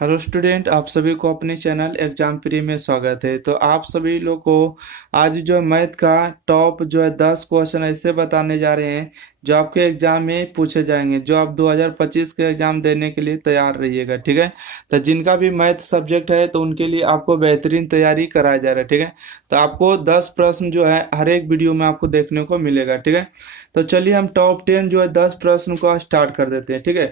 Hello student, आप सभी को अपने चैनल एग्जाम प्री में स्वागत है। तो आप सभी लोग को आज जो मैथ का टॉप जो है 10 क्वेश्चन ऐसे बताने जा रहे हैं जो आपके एग्जाम में पूछे जाएंगे, जो आप 2025 के एग्जाम देने के लिए तैयार रहिएगा। ठीक है। तो जिनका भी मैथ सब्जेक्ट है तो उनके लिए आपको बेहतरीन तैयारी कराया जा रहा है। ठीक है। तो आपको 10 प्रश्न जो है हर एक वीडियो में आपको देखने को मिलेगा। ठीक है। तो चलिए हम टॉप 10 जो है 10 प्रश्न को स्टार्ट कर देते हैं। ठीक है।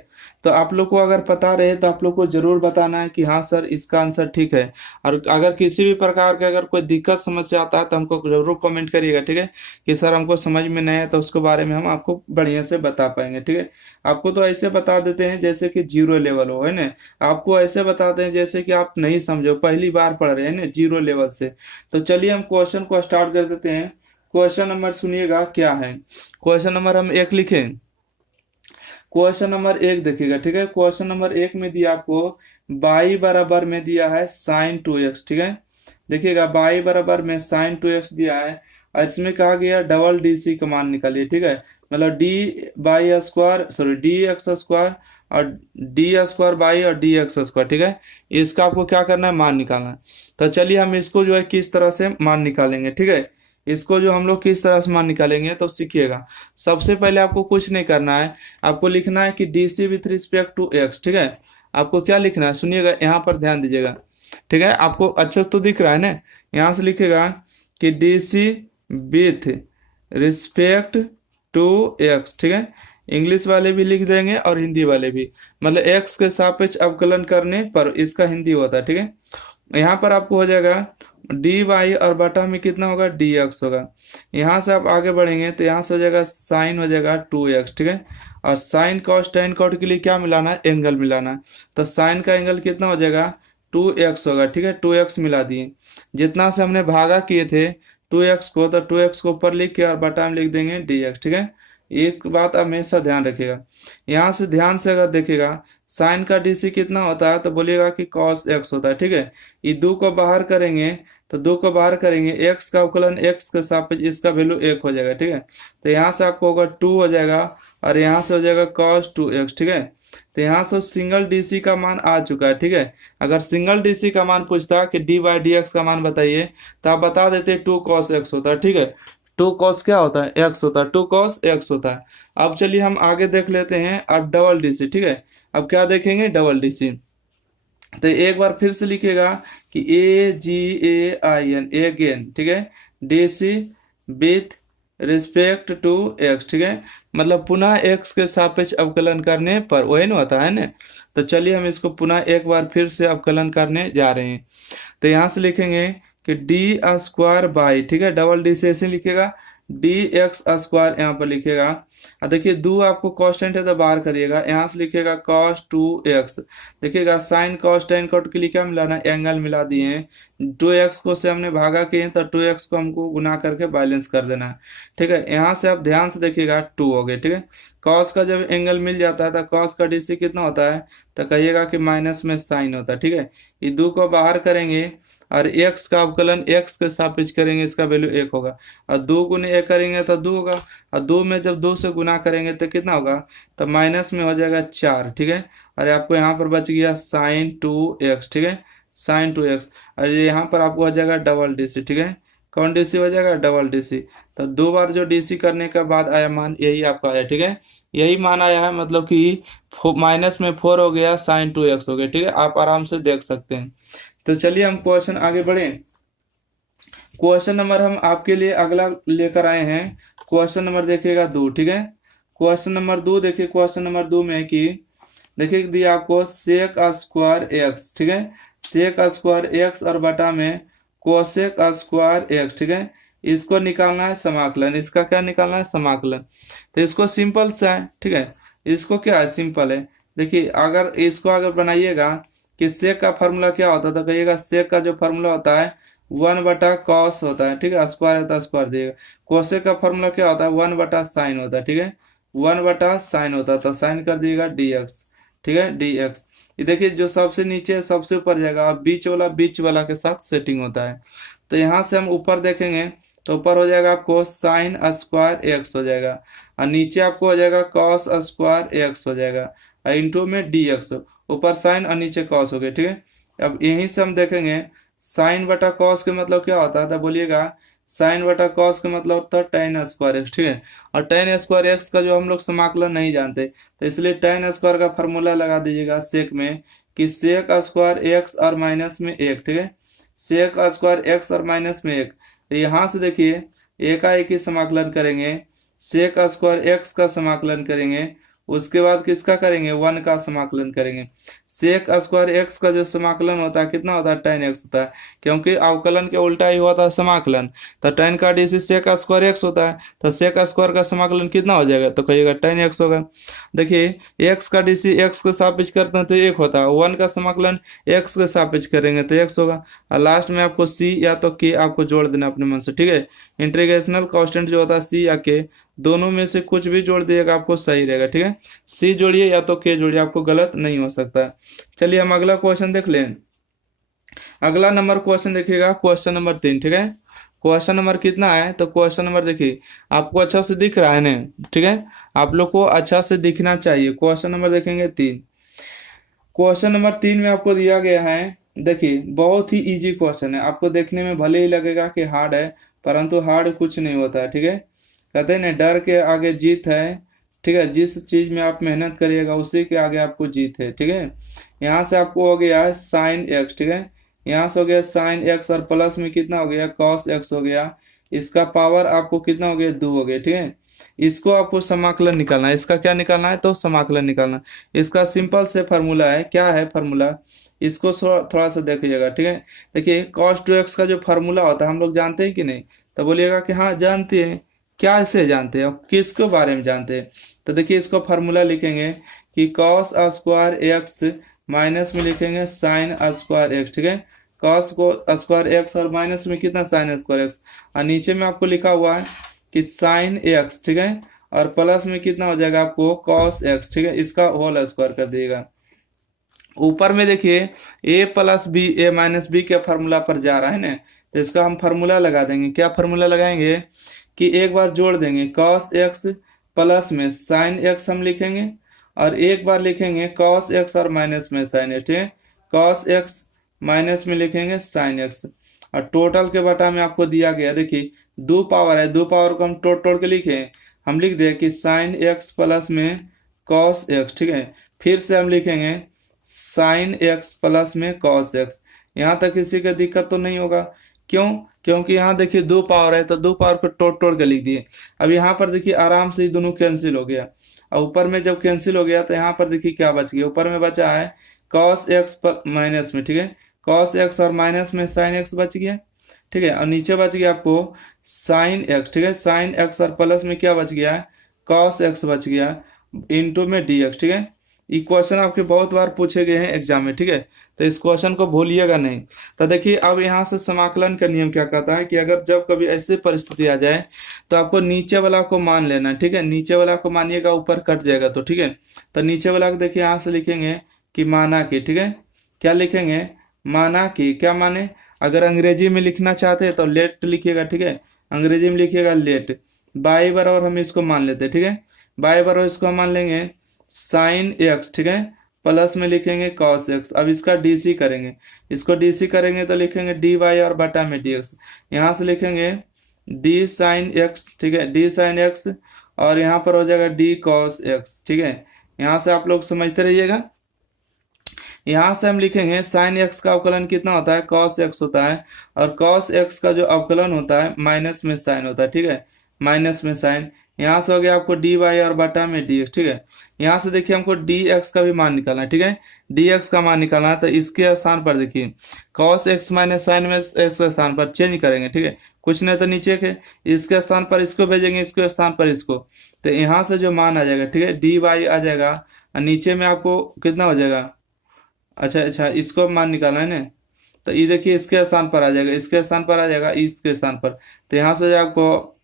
तो आप लोग को अगर पता रहे तो आप लोग को जरूर बताना है कि हाँ सर इसका आंसर ठीक है। और अगर किसी भी प्रकार का अगर कोई दिक्कत समस्या आता है तो हमको जरूर कमेंट करिएगा। ठीक है। कि सर हमको समझ में नहीं है, तो उसके बारे में हम आपको बढ़िया से बता पाएंगे। ठीक है। आपको तो ऐसे बता देते हैं जैसे कि जीरो लेवल हो, है ना। आपको ऐसे बताते हैं जैसे कि आप नहीं समझो, पहली बार पढ़ रहे हैं ना, जीरो लेवल से। तो चलिए हम क्वेश्चन को स्टार्ट कर देते हैं। क्वेश्चन नंबर सुनिएगा क्या है। क्वेश्चन नंबर हम एक लिखें। क्वेश्चन नंबर एक देखिएगा। ठीक है। क्वेश्चन नंबर एक में दिया आपको बाई बराबर में दिया है साइन 2x। ठीक है। देखिएगा बाई बराबर में साइन 2x दिया है और इसमें कहा गया डबल डी सी का मान निकालिए। ठीक है। मतलब D by square, sorry D x square और डी स्क्वायर बाई और डी एक्स स्क्वायर। ठीक है। इसका आपको क्या करना है, मान निकालना है। तो चलिए हम इसको जो है किस तरह से मान निकालेंगे। ठीक है। इसको जो हम लोग किस तरह से मान निकालेंगे तो सीखिएगा। सबसे पहले आपको कुछ नहीं करना है, आपको लिखना है कि D C with respect to X. ठीक है। आपको क्या लिखना है सुनिएगा, यहाँ पर ध्यान दीजिएगा। ठीक है। आपको अच्छे से तो दिख रहा है ना। यहाँ से लिखेगा कि D C with respect to X. ठीक है। इंग्लिश वाले भी लिख देंगे और हिंदी वाले भी, मतलब एक्स के सापेक्ष अवकलन करने पर इसका हिंदी होता है। ठीक है। यहाँ पर आपको हो जाएगा डी वाई और बटा में कितना होगा, डी एक्स होगा। यहाँ से आप आगे बढ़ेंगे तो यहाँ से हो जाएगा साइन हो जाएगा 2x। ठीक है। और साइन कॉस टेन कॉट के लिए क्या मिलाना है, एंगल मिलाना है। तो साइन का एंगल कितना हो जाएगा, 2x होगा। ठीक है। 2x मिला दिए, जितना से हमने भागा किए थे 2x को, तो 2x को ऊपर लिख के और बटा में लिख देंगे dx। ठीक है। एक बात हमेशा ध्यान रखिएगा। यहाँ से ध्यान से अगर देखेगा साइन का डीसी कितना होता है तो बोलिएगा कि cos x होता है। ठीक है। ये दो को बाहर करेंगे तो दो को बाहर करेंगे, x का अवकलन x के सापेक्ष इसका वैल्यू 1 हो जाएगा। ठीक है। तो यहाँ से आपको होगा 2 हो जाएगा और यहाँ से हो जाएगा cos 2x। ठीक है। तो यहाँ से सिंगल डीसी का मान आ चुका है। ठीक है। अगर सिंगल डीसी का मान पूछता कि डी बाई डी एक्स का मान बताइए तो आप बता देते 2 cos x होता है। ठीक है। 2 cos क्या होता है, x होता है। 2 cos x होता है। अब चलिए हम आगे देख लेते हैं अब डबल डीसी। ठीक है। अब क्या देखेंगे, डबल डीसी। तो एक बार फिर से लिखेगा कि AGAIN एगेन। ठीक है। DC with respect to X. ठीक है। मतलब पुनः एक्स के सापेक्ष अवकलन करने पर, वही ना होता है ना। तो चलिए हम इसको पुनः एक बार फिर से अवकलन करने जा रहे हैं। तो यहाँ से लिखेंगे कि डी स्क्वायर बाई, ठीक है, डबल डी से ऐसे लिखेगा डी एक्स स्क्वायर, यहाँ पर लिखेगा। और देखिए दो आपको कांस्टेंट है तो बाहर करिएगा, यहाँ से लिखेगा cos 2x। देखिएगा साइन cos tan cot के लिए क्या मिलाना, एंगल मिला दिए हैं। 2x को से हमने भागा किए तो 2x को हमको गुना करके बैलेंस कर देना है। ठीक है। यहाँ से आप ध्यान से देखिएगा 2 हो गए। ठीक है। cos का जब एंगल मिल जाता है तो cos का डीसी कितना होता है, तो कहिएगा कि माइनस में साइन होता है। ठीक है। ये दो को बाहर करेंगे और x का अवकलन x के सापेक्ष करेंगे, इसका वैल्यू 1 होगा। और 2 गुने 1 करेंगे तो 2 होगा। और 2 में जब 2 से गुना करेंगे तो कितना होगा, तो माइनस में हो जाएगा 4। ठीक है। और आपको यहाँ पर बच गया साइन 2x। ठीक है। Sign 2x। और यहाँ पर आपको हो जाएगा डबल डीसी। ठीक है। कौन डीसी हो जाएगा, डबल डीसी। तो 2 बार जो डीसी करने के बाद आया मान यही आपका आया। ठीक है। यही मान आया है, मतलब कि माइनस में 4 हो गया, साइन 2x हो गया। ठीक है। आप आराम से देख सकते हैं। तो चलिए हम क्वेश्चन आगे बढ़े। क्वेश्चन नंबर हम आपके लिए अगला लेकर आए हैं। क्वेश्चन नंबर देखिएगा 2। ठीक है। क्वेश्चन नंबर 2 देखिए। क्वेश्चन नंबर 2 में है कि देखिए दिया आपको सेक स्क्वायर एक्स। ठीक है। सेक स्क्वायर एक्स और बटा में कोसेक स्क्वायर एक्स। ठीक है। इसको निकालना है समाकलन। इसका क्या निकालना है, समाकलन। तो इसको सिंपल सा है। ठीक है। इसको क्या है, सिंपल है। देखिए अगर इसको अगर बनाइएगा कि सेक का फार्मूला क्या होता था, कहिएगा सेक का जो फार्मूला होता है 1/cos होता है। ठीक है। स्क्वायर है तो स्क्वायर दिएगा। कोसेक का फार्मूला क्या होता है, 1/sin होता है। ठीक है। 1/sin होता है तो साइन कर दिएगा dx। ठीक है। dx। ये देखिए जो सबसे नीचे है सबसे ऊपर जाएगा, बीच वाला के साथ सेटिंग होता है। तो यहाँ से हम ऊपर देखेंगे तो ऊपर हो जाएगा आपको साइन स्क्वायर एक्स हो जाएगा और नीचे आपको हो जाएगा cos स्क्वायर एक्स हो जाएगा और इंटू में dx। ऊपर साइन और नीचे कॉस हो गया, ठीक है। अब यहीं से हम देखेंगे साइन बटा कॉस के मतलब क्या होता है, तो बोलिएगा साइन बटा कॉस का मतलब होता है tan स्क्वायर एक्स, ठीक है। और tan स्क्वायर एक्स का जो हम लोग समाकलन नहीं जानते, तो इसलिए tan स्क्वायर का फॉर्मूला लगा दीजिएगा सेक में, कि सेक स्क्वायर एक्स और माइनस में एक, ठीक है। सेक स्क्वायर एक्स और माइनस में एक, तो यहाँ से देखिए एक का एक ही समाकलन करेंगे, सेक स्क्वायर एक्स का समाकलन करेंगे, उसके बाद किसका करेंगे, 1 का समाकलन करेंगे। सेक स्क्वायर एक्स का जो समाकलन होता है कितना होता है, tan एक्स होता है, क्योंकि अवकलन के उल्टा ही होता है समाकलन। तो tan का डीसी सेक स्क्वायर एक्स होता है, तो सेक स्क्वायर का समाकलन कितना हो जाएगा, तो कहिएगा tan एक्स होगा। देखिए एक्स का डीसी एक्स के सापेक्ष करते हैं तो एक होता है, 1 का समाकलन एक्स के सापेक्ष करेंगे तो एक्स होगा। और लास्ट में आपको सी या तो के आपको जोड़ देना अपने मन से, ठीक है। इंटीग्रेशनल कांस्टेंट जो होता है सी या के, दोनों में से कुछ भी जोड़ दिएगा आपको सही रहेगा, ठीक है। सी जोड़िए या तो के जोड़िए, आपको गलत नहीं हो सकता है। चलिए हम अगला क्वेश्चन देख लें। अगला नंबर क्वेश्चन देखिएगा, क्वेश्चन नंबर 3, ठीक है। क्वेश्चन नंबर कितना है, तो क्वेश्चन नंबर देखिए आपको अच्छा से दिख रहा है ना, ठीक है। आप लोग को अच्छा से दिखना चाहिए। क्वेश्चन नंबर देखेंगे 3। क्वेश्चन नंबर 3 में आपको दिया गया है, देखिए बहुत ही इजी क्वेश्चन है, आपको देखने में भले ही लगेगा कि हार्ड है, परंतु हार्ड कुछ नहीं होता है, ठीक है। कहते हैं ना डर के आगे जीत है, ठीक है। जिस चीज में आप मेहनत करिएगा उसी के आगे आपको जीत है, ठीक है। यहाँ से आपको हो गया है साइन एक्स, ठीक है। यहाँ से हो गया साइन एक्स और प्लस में कितना हो गया कॉस एक्स हो गया, इसका पावर आपको कितना हो गया 2 हो गया, ठीक है। इसको आपको समाकलन निकालना है, इसका क्या निकालना है, तो समाकलन निकालना है। इसका सिंपल से फार्मूला है, क्या है फार्मूला, इसको थोड़ा सा देखिएगा, ठीक है। देखिए cos 2x का जो फार्मूला होता है हम लोग जानते हैं कि नहीं, तो बोलिएगा कि हाँ जानते हैं। क्या इसे जानते हैं और किसके बारे में जानते हैं, तो देखिए इसको फार्मूला लिखेंगे कि कॉस स्क्वायर एक्स माइनस में लिखेंगे साइन स्क्वायर एक्स, ठीक है। कॉस को स्क्वायर एक्स और माइनस में कितना साइन स्क्वायर एक्स, और नीचे में आपको लिखा हुआ है कि साइन एक्स, ठीक है। और प्लस में कितना हो जाएगा आपको कॉस एक्स, ठीक है। इसका होल स्क्वायर कर दिएगा। ऊपर में देखिए ए प्लस बी ए माइनस बी के फार्मूला पर जा रहा है ना, तो इसका हम फार्मूला लगा देंगे। क्या फार्मूला लगाएंगे कि एक बार जोड़ देंगे कॉस एक्स प्लस में साइन एक्स हम लिखेंगे, और एक बार लिखेंगे कॉस एक्स और माइनस में साइन एक्स, ठीक है। कॉस एक्स माइनस में लिखेंगे साइन एक्स, और टोटल के बटा में आपको दिया गया, देखिए 2 पावर है, 2 पावर को हम तोड़ के लिखे, हम लिख दे कि साइन एक्स प्लस में कॉस एक्स, ठीक है। फिर से हम लिखेंगे साइन एक्स प्लस में कॉस एक्स। यहाँ तक किसी का दिक्कत तो नहीं होगा, क्यों, क्योंकि यहाँ देखिए 2 पावर है तो 2 पावर को तोड़ के लिख दिए। अब यहाँ पर देखिए आराम से ये दोनों कैंसिल हो गया, और ऊपर में जब कैंसिल हो गया तो यहाँ पर देखिए क्या बच गया, ऊपर में बचा है कॉस एक्स माइनस में, ठीक है। कॉस एक्स और माइनस में साइन एक्स बच गया, ठीक है। और नीचे बच गया आपको साइन एक्स, ठीक है। साइन एक्स और प्लस में क्या बच गया, कॉस एक्स बच गया, इंटू में डी एक्स, ठीक है। ये क्वेश्चन आपके बहुत बार पूछे गए हैं एग्जाम में, ठीक है। तो इस क्वेश्चन को भूलिएगा नहीं। तो देखिए अब यहाँ से समाकलन का नियम क्या कहता है कि अगर जब कभी ऐसी परिस्थिति आ जाए तो आपको नीचे वाला को मान लेना, ठीक है। नीचे वाला को मानिएगा, ऊपर कट जाएगा तो, ठीक है। तो नीचे वाला को देखिए यहाँ से लिखेंगे कि माना कि, ठीक है। क्या लिखेंगे, माना कि, क्या माने, अगर अंग्रेजी में लिखना चाहते हैं तो लेट लिखिएगा, ठीक है। अंग्रेजी में लिखिएगा लेट, बाई बराबर हम इसको मान लेते हैं, ठीक है। बाई बराबर इसको हम मान लेंगे साइन एक्स, ठीक है। प्लस में लिखेंगे कॉस एक्स। अब इसका डीसी करेंगे, इसको डीसी करेंगे तो लिखेंगे डी वाई और बटा में डी एक्स। यहाँ से लिखेंगे डी साइन एक्स, ठीक है, डी साइन एक्स, और यहाँ पर हो जाएगा डी कॉस एक्स, ठीक है। यहाँ से आप लोग समझते रहिएगा। यहाँ से हम लिखेंगे साइन एक्स का अवकलन कितना होता है, कॉस एक्स होता है, और कॉस एक्स का जो अवकलन होता है माइनस में साइन होता है, ठीक है। माइनस में साइन, यहाँ से हो गया आपको डी वाई और बटा में डी एक्स, ठीक है। यहाँ से देखिए हमको डी एक्स का भी मान निकालना है, ठीक है। डी एक्स का मान निकालना है, तो इसके स्थान पर देखिए कॉस एक्स माइनस साइन में एक्स के स्थान पर चेंज करेंगे, ठीक है। कुछ नहीं तो नीचे के इसके स्थान पर इसको भेजेंगे, इसके स्थान पर इसको, तो यहाँ से जो मान आ जाएगा, ठीक है, डी वाई आ जाएगा, और नीचे में आपको कितना हो जाएगा, अच्छा इसको मान निकालना है ना, तो ये देखिए इसके स्थान पर आ जाएगा, इसके स्थान पर आ जाएगा, इसके स्थान पर, तो यहाँ से आपको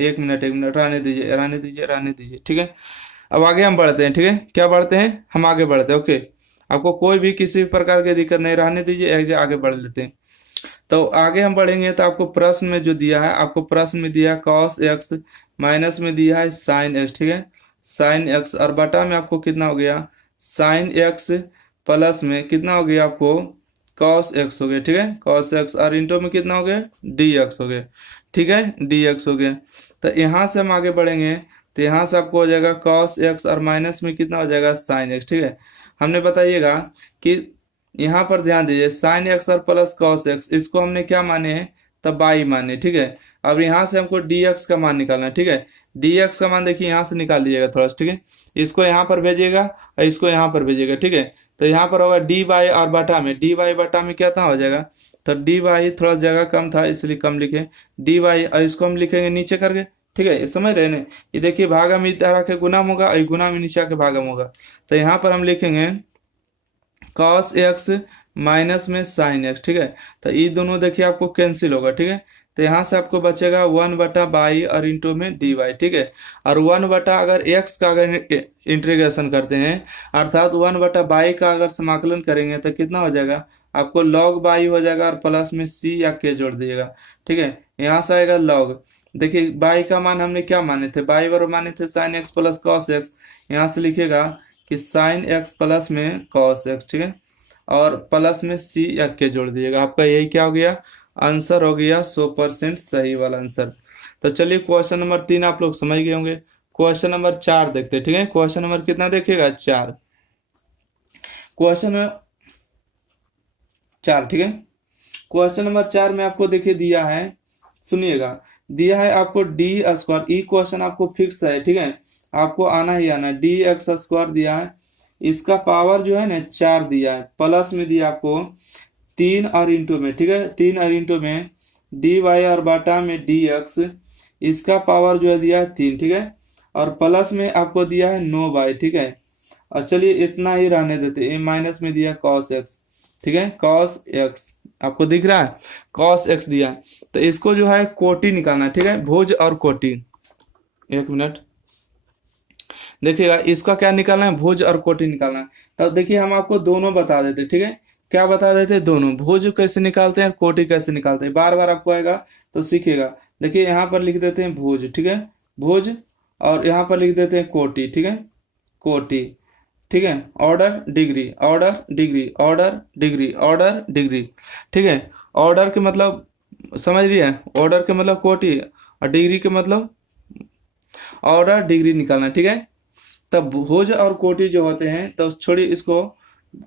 एक मिनट रहने दीजिए, ठीक है। अब आगे हम बढ़ते हैं, ठीक है। क्या बढ़ते हैं, हम आगे बढ़ते हैं, ओके। आपको कोई भी किसी प्रकार की दिक्कत नहीं, रहने दीजिए, आगे बढ़ लेते हैं। तो आगे हम बढ़ेंगे तो आपको प्रश्न में जो दिया है, आपको प्रश्न में दिया है कॉस एक्स, माइनस में दिया है साइन एक्स, ठीक है। साइन एक्स और बटा में आपको कितना हो गया साइन एक्स प्लस में कितना हो गया आपको cos x हो गया, ठीक है, cos x, और इंटू में कितना हो गया dx हो गया, ठीक है, dx हो गया। तो यहाँ से हम आगे बढ़ेंगे तो यहाँ से आपको हो जाएगा cos x और माइनस में कितना हो जाएगा sin x, ठीक है। हमने बताइएगा कि यहाँ पर ध्यान दीजिए sin x और प्लस cos x इसको हमने क्या माने हैं, तब बाई माने, ठीक है। अब यहाँ से हमको dx का मान निकालना है, ठीक है। dx का मान देखिए यहाँ से निकाल लीजिएगा थोड़ा सा, ठीक है। इसको यहाँ पर भेजिएगा और इसको यहाँ पर भेजिएगा, ठीक है। तो यहाँ पर होगा डी वाई और बटा में, डी वाई बटा में क्या था हो जाएगा, तो डी वाई थोड़ा जगह कम था इसलिए कम लिखे, डी वाई, और इसको हम लिखेंगे नीचे करके, ठीक है। ये समझ रहे हैं ना, ये देखिए भागा में इधर आके गुना होगा और गुना में नीचे आके भागम होगा। तो यहाँ पर हम लिखेंगे cos x माइनस में sin x, ठीक है। तो ये दोनों देखिए आपको कैंसिल होगा, ठीक है। तो यहाँ से आपको बचेगा 1/बाई और इंटू में डी वाई, ठीक है। और 1 अगर x का अगर इंटीग्रेशन करते हैं अर्थात 1/बाई का अगर समाकलन करेंगे तो कितना हो जाएगा आपको log बाई हो जाएगा और प्लस में c या k जोड़ दीजिएगा, ठीक है। यहाँ से आएगा log, देखिए बाई का मान हमने क्या माने थे, बाई बराबर माने थे sin x plus cos x, यहाँ से लिखेगा कि sin x प्लस में cos x, ठीक है, और प्लस में c या k जोड़ दीजिएगा। आपका यही क्या हो गया आंसर हो गया 100% सही वाला आंसर। तो चलिए क्वेश्चन नंबर 3 आप लोग समझ गए होंगे। क्वेश्चन नंबर 4 देखते हैं, ठीक है। क्वेश्चन नंबर कितना देखिएगा 4, क्वेश्चन में 4, ठीक है। क्वेश्चन नंबर 4 में आपको देखिए दिया है, सुनिएगा, दिया है आपको डी स्क्वायर, ई क्वेश्चन आपको फिक्स है, ठीक है, आपको आना ही आना है। डी एक्स स्क्वायर दिया है, इसका पावर जो है ना 4 दिया है, प्लस में दिया आपको 3 और इंटू में, ठीक है, 3 और इंटू में डी वाई और बाटा में डी एक्स, इसका पावर जो है दिया है 3, ठीक है, और प्लस में आपको दिया है 9 बाई, ठीक है। और चलिए इतना ही रहने देते हैं, माइनस में दिया cos x, ठीक है, cos x आपको दिख रहा है, cos x दिया। तो इसको जो है कोटि निकालना है, ठीक है, भुज और कोटि। एक मिनट देखिएगा, इसका क्या निकालना है, भुज और कोटि निकालना है। तब देखिए हम आपको दोनों बता देते, ठीक है, क्या बता देते दोनों, भुज कैसे निकालते हैं कोटि कैसे निकालते हैं, बार बार आपको आएगा तो सीखेगा। देखिए यहाँ पर लिख देते हैं भुज, ठीक है, भुज, और यहाँ पर लिख देते हैं कोटि, ठीक है, कोटि, ठीक है। Order degree, order degree, order degree, order degree, ठीक है। ऑर्डर के मतलब समझ रही है, ऑर्डर के मतलब कोटि और डिग्री के मतलब ऑर्डर डिग्री निकालना, ठीक है। तब भुज और कोटि जो होते हैं तो छोड़ी इसको,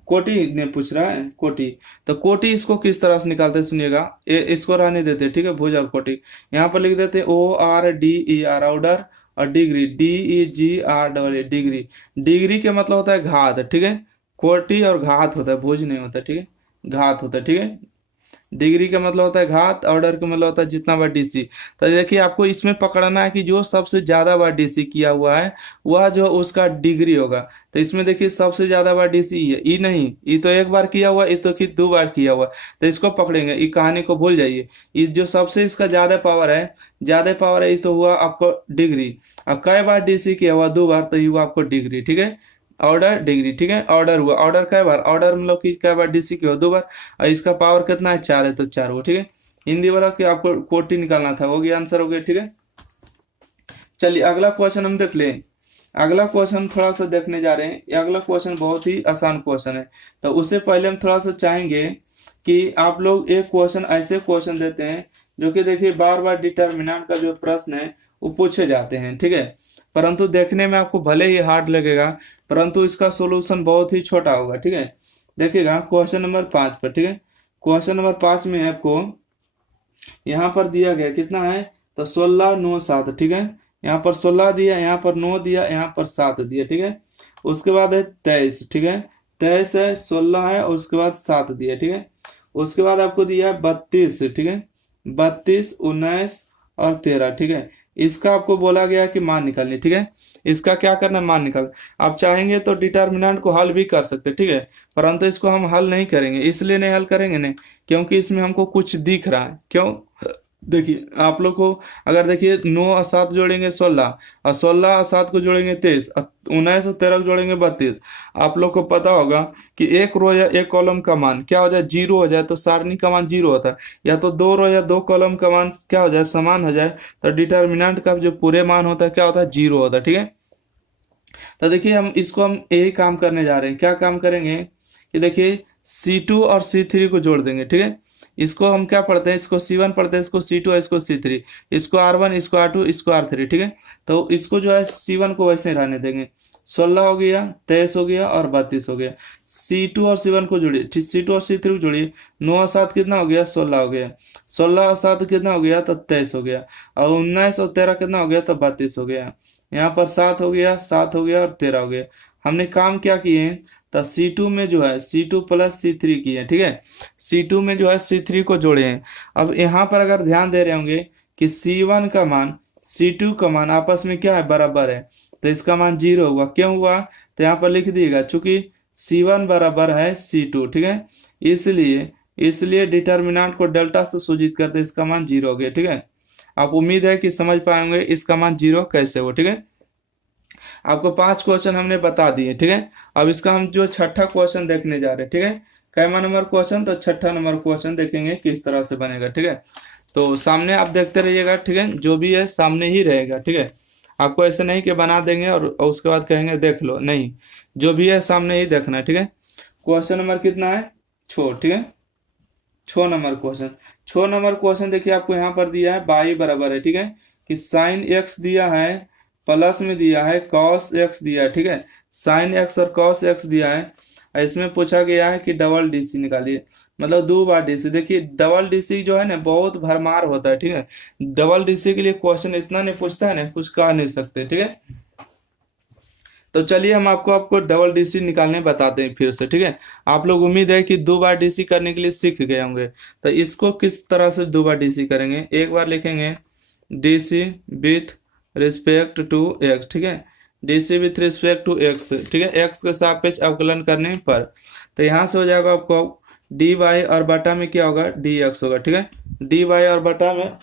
कोटि ने पूछ रहा है कोटि, तो कोटि इसको किस तरह से निकालते हैं सुनिएगा, इसको रहने देते हैं, ठीक है, भुज और कोटि। यहाँ पर लिख देते हैं ORDER ऑर्डर, और डिग्री DEGR डिग्री, डिग्री के मतलब होता है घात, ठीक है, कोटि और घात होता है, भुज नहीं होता, ठीक है, घात होता है, ठीक है। डिग्री का मतलब होता है घात, ऑर्डर का मतलब होता है जितना बार डीसी। तो देखिए आपको इसमें पकड़ना है कि जो सबसे ज्यादा बार डीसी किया हुआ है वह जो उसका डिग्री होगा। तो इसमें देखिए सबसे ज्यादा बार डीसी है, ई नहीं, ई तो एक बार किया हुआ, ई तो कि 2 बार किया हुआ। तो इसको पकड़ेंगे, ई कहानी को भूल जाइए, ये जो सबसे इसका ज्यादा पावर है, ये तो हुआ आपको डिग्री। अब कई बार डीसी किया हुआ 2 बार, तो ये हुआ आपको डिग्री, ठीक है, ऑर्डर डिग्री, ठीक है। ऑर्डर हुआ, ऑर्डर कई बार, ऑर्डर मतलब कि कई बार डीसी की हो 2 बार, और इसका पावर कितना है 4 है, तो 4 हुआ, ठीक है। हिंदी वाला कि आपको कोटि निकालना था, हो गया, आंसर हो गया, ठीक है। चलिए अगला क्वेश्चन हम देख लें। अगला क्वेश्चन थोड़ा सा देखने जा रहे हैं, ये अगला क्वेश्चन बहुत ही आसान क्वेश्चन है। तो उससे पहले हम थोड़ा सा चाहेंगे कि आप लोग एक क्वेश्चन ऐसे क्वेश्चन देते हैं जो कि देखिए बार बार डिटर्मिनेंट का जो प्रश्न है वो पूछे जाते हैं, ठीक है, परंतु देखने में आपको भले ही हार्ड लगेगा परंतु इसका सोल्यूशन बहुत ही छोटा होगा, ठीक है। देखिएगा क्वेश्चन नंबर 5 पर, ठीक है, क्वेश्चन नंबर 5 में आपको यहाँ पर दिया गया कितना है, तो 16 9 7, ठीक है, यहाँ पर 16 दिया, यहाँ पर 9 दिया, यहाँ पर 7 दिया, ठीक है। उसके बाद है 23, ठीक है, 23 है, 16 है और उसके बाद 7 दिया, ठीक है। उसके बाद आपको दिया है 32, ठीक है, 32 19 और 13, ठीक है। इसका आपको बोला गया कि मान निकालनी, ठीक है, इसका क्या करना है मान निकाल। आप चाहेंगे तो डिटर्मिनेंट को हल भी कर सकते, ठीक है, परंतु इसको हम हल नहीं करेंगे, इसलिए नहीं हल करेंगे नहीं क्योंकि इसमें हमको कुछ दिख रहा है। क्यों, देखिए आप लोग को अगर देखिए 9 और 7 जोड़ेंगे 16, और 16 और 7 को जोड़ेंगे 23, और 19 और 13 को जोड़ेंगे 32। आप लोग को पता होगा कि एक रो या एक कॉलम का मान क्या हो जाए, 0 हो जाए तो सारणी का मान 0 होता है, या तो 2 रो या 2 कॉलम का मान क्या हो जाए, समान हो जाए, तो डिटर्मिनेंट का जो पूरे मान होता है क्या होता है, 0 होता है, ठीक है। तो देखिए हम इसको हम यही काम करने जा रहे हैं, क्या काम करेंगे कि देखिए C2 और C3 को जोड़ देंगे, ठीक है। इसको हम क्या पढ़ते हैं, इसको C1 पढ़ते हैं, इसको C2 और इसको C3, इसको R1, इसको R2, इसको R3, ठीक है। तो इसको जो है C1 को वैसे ही रहने देंगे। 16 हो गया, 23 हो गया और 32 हो गया। C2 और C1 को जोड़िए, ठीक, C2 और C3 को जोड़िए। 9 और 7 कितना हो गया, 16 हो गया। 16 और 7 कितना हो गया, तो 23 हो गया। और 19 और 13 कितना हो गया, तो 32 हो गया। यहाँ पर 7 हो गया, 7 हो गया और 13 हो गया। हमने काम क्या किए, तो C2 में जो है C2 प्लस C3 किए, ठीक है। C2 में जो है C3 को जोड़े हैं। अब यहाँ पर अगर ध्यान दे रहे होंगे कि C1 का मान C2 का मान आपस में क्या है, बराबर है, तो इसका मान 0 हुआ। क्यों हुआ, तो यहाँ पर लिख दिएगा, चूंकि C1 बराबर है C2, ठीक है। इसलिए इसलिए डिटर्मिनेंट को डेल्टा से सूचित करते इसका मान 0 हो गया, ठीक है। आप उम्मीद है कि समझ पाएंगे इसका मान 0 कैसे हो, ठीक है। आपको 5 क्वेश्चन हमने बता दिए, ठीक है। अब इसका हम जो छठा क्वेश्चन देखने जा रहे हैं, ठीक है। कैमा नंबर क्वेश्चन, तो छठा नंबर क्वेश्चन देखेंगे किस तरह से बनेगा, ठीक है। तो सामने आप देखते रहिएगा, ठीक है, जो भी है सामने ही रहेगा, ठीक है। आपको ऐसे नहीं कि बना देंगे और उसके बाद कहेंगे देख लो, नहीं, जो भी है सामने ही देखना है, ठीक है। क्वेश्चन नंबर कितना है, 6, ठीक है। 6 नंबर क्वेश्चन, 6 नंबर क्वेश्चन देखिए आपको यहाँ पर दिया है y बराबर है, ठीक है, कि साइन x दिया है, प्लस में दिया है cos x दिया है, ठीक है। साइन x और cos x दिया है। इसमें पूछा गया है कि डबल डीसी निकालिए, मतलब 2 बार डीसी। देखिए डबल डीसी जो है ना बहुत भरमार होता है, ठीक है। डबल डीसी के लिए क्वेश्चन इतना नहीं पूछता है ना, कुछ कह नहीं सकते, ठीक है। तो चलिए हम आपको डबल डीसी निकालने बताते हैं फिर से, ठीक है। आप लोग उम्मीद है कि 2 बार डीसी करने के लिए सीख गए होंगे। तो इसको किस तरह से 2 बार डीसी करेंगे, एक बार लिखेंगे DC with respect to X, ठीक है। DC with respect to X, ठीक है, एक्स के सापेक्ष अवकलन करने पर, तो यहाँ से हो जाएगा आपको डी वाई और बटा में क्या होगा, डी एक्स होगा, ठीक है। डी वाई और बटा में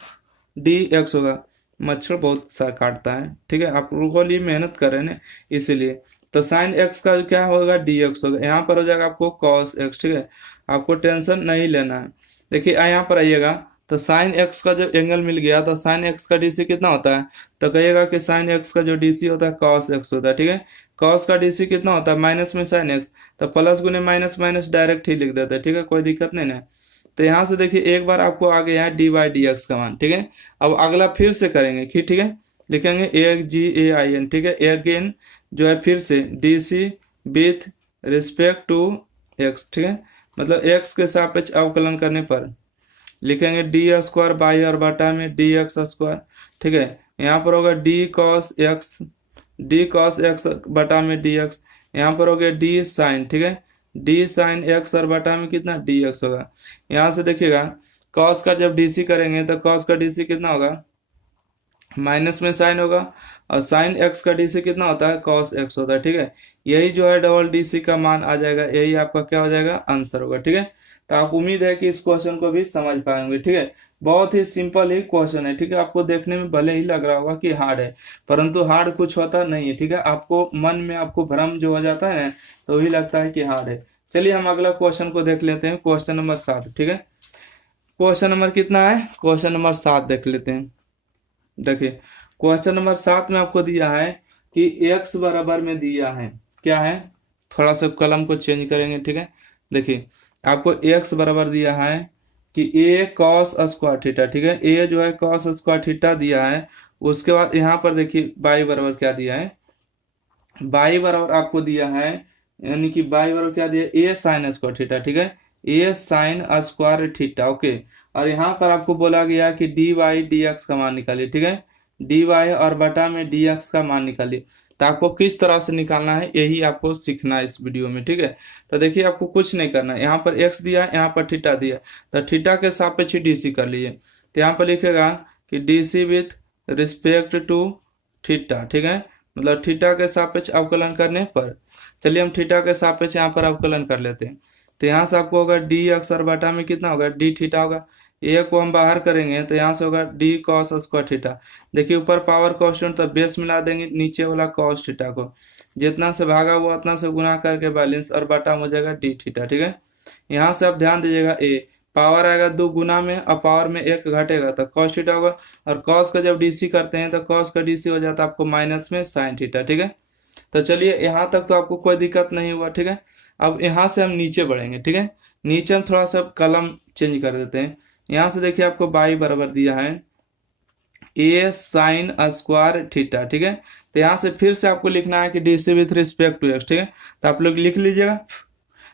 डी एक्स होगा। मच्छर बहुत सा काटता है, ठीक है, आप लोगों के लिए मेहनत कर रहे हैं ना, इसीलिए। तो साइन एक्स का क्या होगा, डी एक्स होगा। यहाँ पर हो जाएगा आपको कॉस एक्स, ठीक है। आपको टेंशन नहीं लेना है। देखिए यहाँ पर आइएगा, तो साइन एक्स का जब एंगल मिल गया तो साइन एक्स का डीसी कितना होता है, तो कहिएगा कि साइन एक्स का जो डीसी होता है कॉस एक्स होता है, ठीक है। कॉस का डीसी कितना होता है, माइनस में साइन एक्स, तो प्लस गुने माइनस माइनस डायरेक्ट ही लिख देते हैं, ठीक है, कोई दिक्कत नहीं ना। तो यहाँ से देखिए एक बार आपको आ गया है डी वाई डी एक्स का मान, ठीक है। अब अगला फिर से करेंगे कि, ठीक है, लिखेंगे ए जी ए आई एन, ठीक है। अगेन जो है फिर से D C with respect to X, ठीक है, मतलब एक्स के सापेक्ष अवकलन करने पर लिखेंगे डी स्क्वायर बाई और बटा में डी एक्स स्क्वायर, ठीक है। यहाँ पर होगा डी कॉस एक्स बटा में डी एक्स। यहाँ पर हो गया डी साइन, ठीक है, डी साइन एक्स और बटा में कितना, डी एक्स होगा। यहाँ से देखिएगा कॉस का जब डीसी करेंगे तो कॉस का डीसी कितना होगा, माइनस में साइन होगा, और साइन एक्स का डीसी कितना होता है, कॉस एक्स होता है, ठीक है। यही जो है डबल डीसी का मान आ जाएगा, यही आपका क्या हो जाएगा, आंसर होगा, ठीक है। तो आप उम्मीद है कि इस क्वेश्चन को भी समझ पाएंगे, ठीक है। बहुत ही सिंपल ही क्वेश्चन है, ठीक है। आपको देखने में भले ही लग रहा होगा कि हार्ड है, परंतु हार्ड कुछ होता नहीं है, ठीक है। आपको मन में आपको भ्रम जो हो जाता है ना, तो वही लगता है कि हार्ड है। चलिए हम अगला क्वेश्चन को देख लेते हैं, क्वेश्चन नंबर 7, ठीक है। क्वेश्चन नंबर कितना है, क्वेश्चन नंबर 7 देख लेते हैं। देखिए क्वेश्चन नंबर 7 में आपको दिया है कि x बराबर में दिया है, क्या है, थोड़ा सा कलम को चेंज करेंगे, ठीक है। देखिए आपको x बराबर दिया है कि a cos स्क्वायर थीटा, ठीक है, a जो है cos स्क्वायर थीटा दिया है। उसके बाद यहाँ पर देखिए y बराबर क्या दिया है, y बराबर आपको दिया है, यानी कि y बराबर क्या दिया है, a साइन स्क्वायर थीटा, ठीक है, a sine square theta, okay. और यहाँ पर आपको बोला गया कि डी वाई डी एक्स का मान निकालिए, ठीक है, डी वाई और बटा में डी एक्स का मान निकालिए। तो आपको किस तरह से निकालना है यही आपको सीखना है इस वीडियो में, ठीक है। तो देखिए आपको कुछ नहीं करना है, यहाँ पर एक्स दिया, यहाँ पर थीटा दिया, तो थीटा के सापेक्ष ही डीसी कर लीजिए। तो यहाँ पर लिखेगा कि DC with respect to theta, ठीक है, मतलब थीटा के सापेक्ष अवकलन करने पर। चलिए हम थीटा के सापेक्ष यहाँ पर अवकलन कर लेते हैं। तो यहाँ से आपको होगा डी एक्स और बटा में कितना होगा, डी थीटा होगा। ए को हम बाहर करेंगे तो यहाँ से होगा डी कॉस स्क्वायर थीटा। देखिए ऊपर पावर कांस्टेंट तो बेस मिला देंगे नीचे वाला कॉस थीटा को, जितना से भागा हुआ उतना से गुना करके बैलेंस और बटा हो जाएगा डी थीटा, ठीक है। यहाँ से आप ध्यान दीजिएगा, ए पावर आएगा 2 गुना में और पावर में 1 घटेगा तो कॉस थीटा होगा, और कॉस का जब डीसी करते हैं तो कॉस का डीसी हो जाता है आपको माइनस में साइन थीटा, ठीक है। तो चलिए यहाँ तक तो आपको कोई दिक्कत नहीं हुआ, ठीक है। अब यहाँ से हम नीचे बढ़ेंगे, ठीक है। नीचे हम थोड़ा सा कलम चेंज कर देते हैं। यहाँ से देखिए आपको बाई बराबर दिया है ए साइन स्क्वायर थीटा, ठीक है। तो यहाँ से फिर से आपको लिखना है कि D C with respect to X, ठीक है। तो आप लोग लिख लीजिएगा।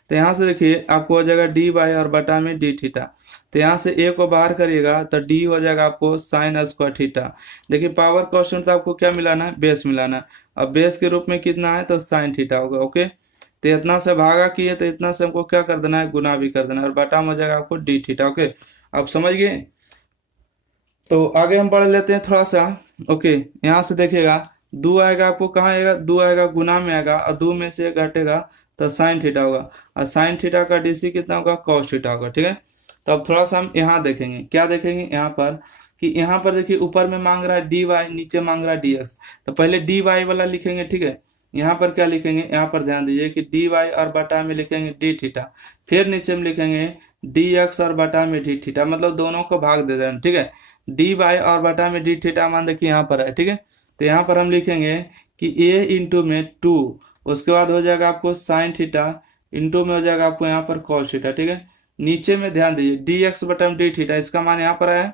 तो यहाँ से देखिए आपको हो जाएगा डी बाई और बटा में डी थीटा। तो यहाँ से ए को बाहर करिएगा तो डी हो जाएगा आपको साइन स्क्वायर थीटा। देखिए पावर कांस्टेंट तो आपको क्या मिलाना है, बेस मिलाना है। अब बेस के रूप में कितना है तो साइन थीटा होगा, ओके। तो इतना से भागा किए तो इतना से हमको क्या कर देना है, गुना भी कर देना है, और बटा में हो जाएगा आपको डी थीटा, ओके। आप समझ गए। तो आगे हम पढ़ लेते हैं थोड़ा सा, ओके। यहाँ से देखिएगा दो आएगा, आपको कहाँ आएगा, दो आएगा गुना में आएगा, और दो में से एक घटेगा तो साइन थीटा होगा, और साइन थीटा का डीसी कितना होगा, कॉस थीटा होगा, ठीक है। तो अब थोड़ा सा हम यहाँ देखेंगे, क्या देखेंगे यहाँ पर कि यहाँ पर देखिए ऊपर में मांग रहा है डी वाई, नीचे मांग रहा है डी एक्स। तो पहले डी वाई वाला लिखेंगे, ठीक है। यहाँ पर क्या लिखेंगे, यहाँ पर ध्यान दीजिए कि डी वाई और बटा में लिखेंगे डी थीटा, फिर नीचे में लिखेंगे डी एक्स और बटा में डी थीटा, मतलब दोनों को भाग दे देना, ठीक है। डी वाई और बटा में डी थीटा मान देखिए यहाँ पर है, ठीक है। तो यहाँ पर हम लिखेंगे कि ए इंटू में टू, उसके बाद हो जाएगा आपको साइन थीटा, इंटू में हो जाएगा आपको यहाँ पर कॉस थीटा, ठीक है। नीचे में ध्यान दीजिए डी एक्स बटा में डी थीटा, इसका मान यहाँ पर आया,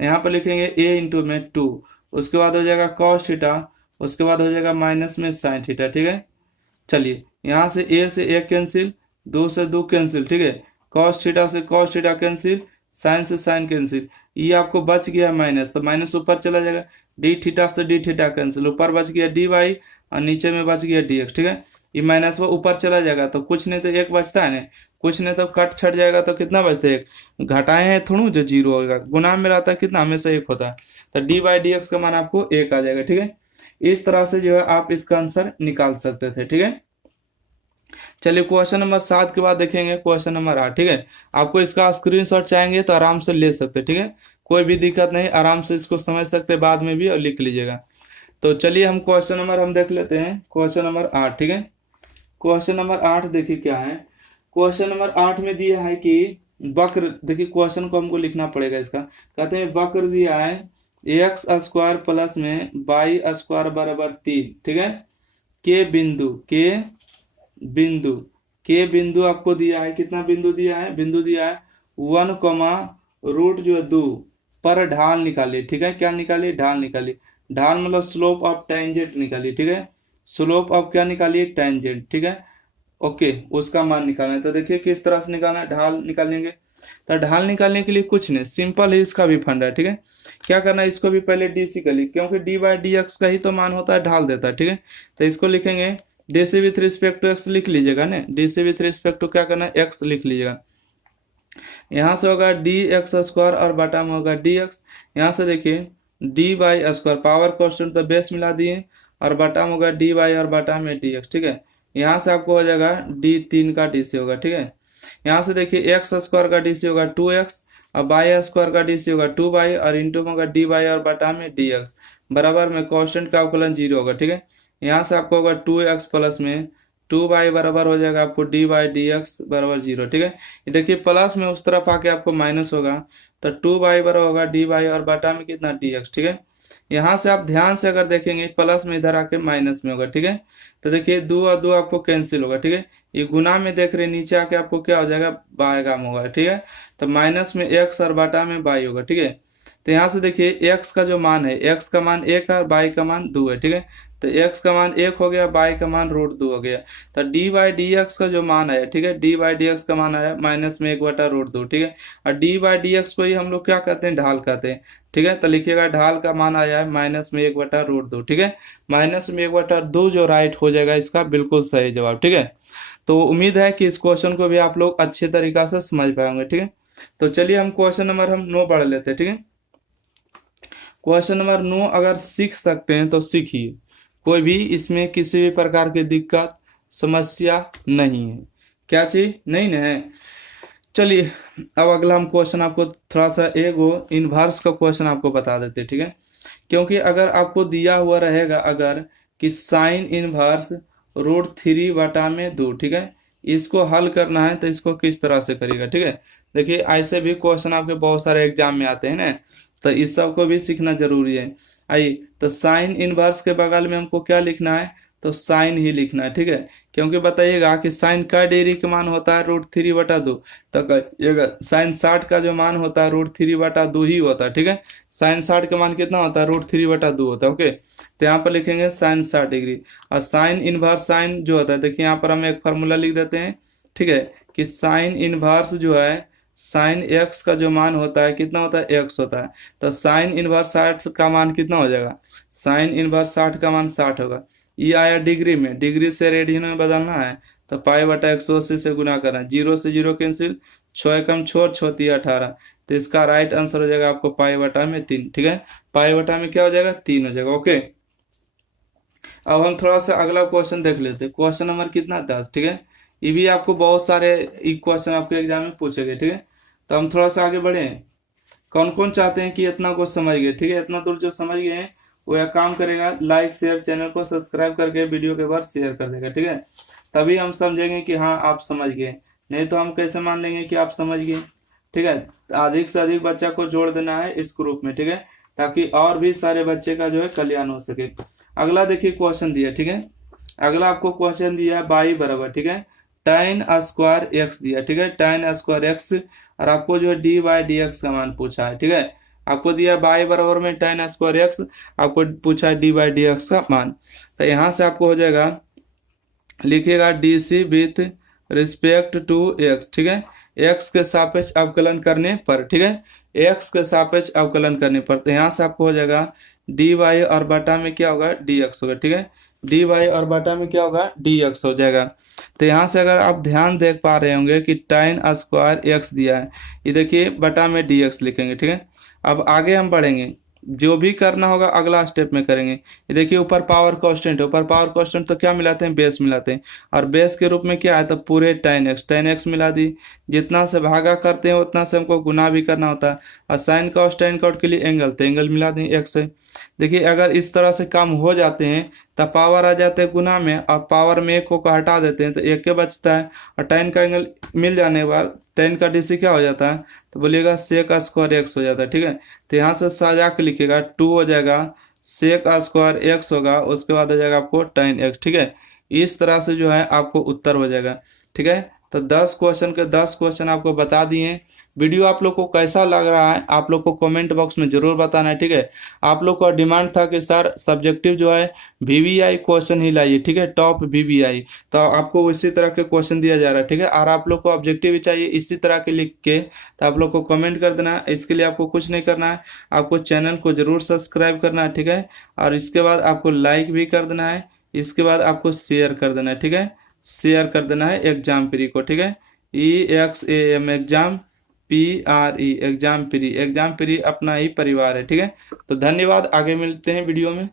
यहाँ पर लिखेंगे ए इंटू में टू, उसके बाद हो जाएगा कॉस थीटा, उसके बाद हो जाएगा माइनस में साइन थीटा, ठीक है। चलिए यहाँ से ए कैंसिल, दो से दो कैंसिल, ठीक है। कॉस थीटा से कॉस थीटा कैंसिल, साइन से साइन कैंसिल, ये आपको बच गया माइनस, तो माइनस ऊपर चला जाएगा, डी थीटा से डी थीटा कैंसिल, ऊपर बच गया डी वाई और नीचे में बच गया डी एक्स, ठीक है। ये माइनस वो ऊपर चला जाएगा तो कुछ नहीं तो एक बचता है ना, कुछ नहीं तो कट छट जाएगा तो कितना बचता है, एक। घटाए हैं थोड़ा जो जीरो होगा, गुना में रहता है कितना, हमेशा एक होता है। तो डी वाई डी एक्स का मान आपको एक आ जाएगा, ठीक है। इस तरह से जो है आप इसका आंसर निकाल सकते थे, ठीक है। चलिए क्वेश्चन नंबर 7 के बाद देखेंगे क्वेश्चन नंबर 8, ठीक है। आपको इसका स्क्रीनशॉट चाहेंगे तो आराम से ले सकते, ठीक है। कोई भी दिक्कत नहीं, आराम से इसको समझ सकते बाद में भी और लिख लीजिएगा। तो चलिए हम क्वेश्चन नंबर हम देख लेते हैं, क्वेश्चन नंबर 8, ठीक है। क्वेश्चन नंबर 8 देखिए क्या है। क्वेश्चन नंबर 8 में दिया है कि वक्र, देखिए क्वेश्चन को हमको लिखना पड़ेगा इसका। कहते हैं वक्र दिया है एक्स स्क्वायर प्लस में वाई स्क्वायर बराबर 3, ठीक है। के बिंदु बिंदु के बिंदु आपको दिया है, कितना बिंदु दिया है, बिंदु दिया है 1 कॉमा रूट जो है 2 पर ढाल निकालिए, ठीक है। क्या निकालिए, ढाल निकालिए। ढाल मतलब स्लोप ऑफ टेंजेंट निकालिए, ठीक है। स्लोप ऑफ क्या निकालिए, टेंजेंट, ठीक है। ओके, उसका मान निकालना है। तो देखिए किस तरह से निकालना है, ढाल निकालेंगे। तो ढाल निकालने के लिए कुछ नहीं, सिंपल है, इसका भी फंडा है, ठीक है। क्या करना है, इसको भी पहले डी सी कर ली, क्योंकि डी बाई डी एक्स का ही तो मान होता है, ढाल देता है, ठीक है। तो इसको लिखेंगे D C with respect to X लिख लीजिएगा ना, D C with respect to क्या करना है, एक्स लिख लीजिएगा। यहाँ से होगा डी एक्स स्क्वायर और बटा में होगा डी एक्स। यहाँ से देखिए D Y square, power constant तो बेस मिला दिए, और बटा में होगा डी वाई और बटा में डी एक्स, ठीक है। यहाँ से आपको हो जाएगा डी 3 का डी सी होगा, ठीक है। यहाँ से देखिए एक्स स्क्वायर का डी सी होगा 2x, और वाई स्क्वायर का डी सी होगा 2y, और इंटू में होगा डी वाई और बटा में डी एक्स, बराबर में कांस्टेंट का अवकलन 0 होगा, ठीक है। यहाँ से आपको होगा 2x प्लस में 2y बराबर हो जाएगा आपको डी वाई डी एक्स बराबर 0, ठीक है। ये देखिए प्लस में उस तरफ आके आपको माइनस होगा, तो 2y बराबर होगा डी वाई और बटा में कितना डी एक्स, ठीक है। यहाँ से आप ध्यान से अगर देखेंगे प्लस में इधर आके माइनस में होगा, ठीक है। तो देखिए 2 और 2 आपको कैंसिल होगा, ठीक है। ये गुना में देख रहे नीचे आके आपको क्या हो जाएगा, बायगाम होगा, ठीक है। तो माइनस में एक्स और बटा में बाई होगा, ठीक है। तो यहाँ से देखिए एक्स का जो मान है, एक्स का मान 1 है और बाई का मान 2 है, ठीक है। तो एक्स का मान 1 हो गया, बाई का मान रूट 2 हो गया। तो डी वाई डी एक्स का जो मान है, ठीक है, डी वाई डी एक्स का मान आया माइनस में 1 बटा रूट 2, ठीक है। और डी वाई डी एक्स को ही हम लोग क्या कहते हैं, ढाल कहते हैं, ठीक है। तो लिखिएगा ढाल का मान आया है माइनस में 1 बटा रूट 2, ठीक है। माइनस में 1 बटा 2 जो राइट हो जाएगा इसका बिल्कुल सही जवाब, ठीक है। तो उम्मीद है कि इस क्वेश्चन को भी आप लोग अच्छे तरीका से समझ पाएंगे, ठीक है। तो चलिए हम क्वेश्चन नंबर हम 9 पढ़ लेते हैं, ठीक है। क्वेश्चन नंबर 9 अगर सीख सकते हैं तो सीखिए, कोई भी इसमें किसी भी प्रकार की दिक्कत समस्या नहीं है, क्या चीज नहीं ना है। चलिए अब अगला हम क्वेश्चन आपको थोड़ा सा एगो इनवर्स का क्वेश्चन आपको बता देते हैं, ठीक है। क्योंकि अगर आपको दिया हुआ रहेगा अगर कि साइन इनवर्स रूट 3 बटा में 2, ठीक है, इसको हल करना है तो इसको किस तरह से करिएगा, ठीक है। देखिए ऐसे भी क्वेश्चन आपके बहुत सारे एग्जाम में आते हैं ना, तो इस सब को भी सीखना जरूरी है। आइए तो साइन इनवर्स के बगल में हमको क्या लिखना है, तो साइन ही लिखना है, ठीक है। क्योंकि बताइएगा कि साइन का डिग्री का मान होता है √3/2, तो कहिएगा साइन 60 का जो मान होता है √3/2 ही होता है, ठीक है। साइन 60 का मान कितना होता है √3/2 होता है, ओके। तो यहाँ पर लिखेंगे साइन 60 डिग्री। और साइन इनवर्स साइन जो होता है, देखिए यहाँ पर हम एक फार्मूला लिख देते हैं, ठीक है, कि साइन इनवर्स जो है साइन एक्स का जो मान होता है कितना होता है एक्स होता है। तो साइन इनवर्स 60 का मान कितना हो जाएगा, साइन इनवर्स 60 का मान 60 होगा। ये आया डिग्री में, डिग्री से रेडियन में बदलना है तो पाई/180 से गुना करना है, 0 से 0 कैंसिल, 6 एकम 6, 6 18। तो इसका राइट आंसर हो जाएगा आपको पाई/3, ठीक है। पाई/में क्या हो जाएगा 3 हो जाएगा, ओके। अब हम थोड़ा सा अगला क्वेश्चन देख लेते हैं, क्वेश्चन नंबर कितना 10, ठीक है। ये भी आपको बहुत सारे क्वेश्चन आपके एग्जाम में पूछेंगे, ठीक है। तो हम थोड़ा सा आगे बढ़े। कौन कौन चाहते हैं कि इतना कुछ समझ गए, ठीक है। इतना दूर जो समझ गए हैं वो यह काम करेगा, लाइक शेयर, चैनल को सब्सक्राइब करके वीडियो के बाद शेयर कर देगा, ठीक है। तभी हम समझेंगे कि हाँ आप समझ गए, नहीं तो हम कैसे मान लेंगे कि आप समझ गए, ठीक है। अधिक से अधिक बच्चा को जोड़ देना है इस ग्रुप में, ठीक है, ताकि और भी सारे बच्चे का जो है कल्याण हो सके। अगला देखिए क्वेश्चन दिया, ठीक है। अगला आपको क्वेश्चन दिया है बाई बराबर, ठीक है, tan स्क्वायर एक्स दिया, ठीक है, tan स्क्वायर एक्स। और आपको जो है dy/dx का मान पूछा है, ठीक है। आपको दिया बाई बराबर में tan स्क्वायर एक्स, आपको पूछा है dy/dx का मान। तो यहाँ से आपको हो जाएगा, लिखिएगा dc with respect to x, ठीक है, x के सापेक्ष अवकलन करने पर, ठीक है, x के सापेक्ष अवकलन करने पर। तो यहाँ से आपको हो जाएगा dy और बटा में क्या होगा dx होगा, ठीक है, dy और बटा में क्या होगा dx हो जाएगा। तो यहाँ से अगर आप ध्यान देख पा रहे होंगे कि tan स्क्वायर x दिया है, ये देखिए बटा में dx लिखेंगे, ठीक है। अब आगे हम बढ़ेंगे, जो भी करना होगा अगला स्टेप में करेंगे। ये देखिए ऊपर पावर कांस्टेंट है, ऊपर पावर कांस्टेंट तो क्या मिलाते हैं बेस मिलाते हैं, और बेस के रूप में क्या है तो पूरे tan x मिला दी। जितना से भागा करते हैं उतना से हमको गुना भी करना होता है। और साइन कॉस tan कॉट के लिए एंगल, तो एंगल मिला दें x से। देखिए अगर इस तरह से काम हो जाते हैं तब पावर आ जाते हैं गुना में, और पावर में एक को हटा देते हैं तो एक के बचता है। और tan का एंगल मिल जाने के बाद tan का DC क्या हो जाता है, तो बोलिएगा sec स्क्वायर x हो जाता है, ठीक है। तो यहाँ से सजा के लिखिएगा 2 हो जाएगा, sec स्क्वायर x होगा, उसके बाद हो जाएगा आपको tan x, ठीक है। इस तरह से जो है आपको उत्तर हो जाएगा, ठीक है। तो 10 क्वेश्चन के 10 क्वेश्चन आपको बता दिए। वीडियो आप लोग को कैसा लग रहा है आप लोग को कमेंट बॉक्स में जरूर बताना है, ठीक है। आप लोग का डिमांड था कि सर सब्जेक्टिव जो है VVI क्वेश्चन ही लाइए, ठीक है, टॉप VVI। तो आपको इसी तरह के क्वेश्चन दिया जा रहा है, ठीक है। और आप लोग को ऑब्जेक्टिव भी चाहिए इसी तरह के लिख के, तो आप लोग को कमेंट कर देना है। इसके लिए आपको कुछ नहीं करना है, आपको चैनल को जरूर सब्सक्राइब करना है, ठीक है। और इसके बाद आपको लाइक भी कर देना है, इसके बाद आपको शेयर कर देना है, ठीक है। शेयर कर देना है एग्जाम प्री को, ठीक है, EXAM exam PRE exam pre, exam pre अपना ही परिवार है, ठीक है। तो धन्यवाद, आगे मिलते हैं वीडियो में।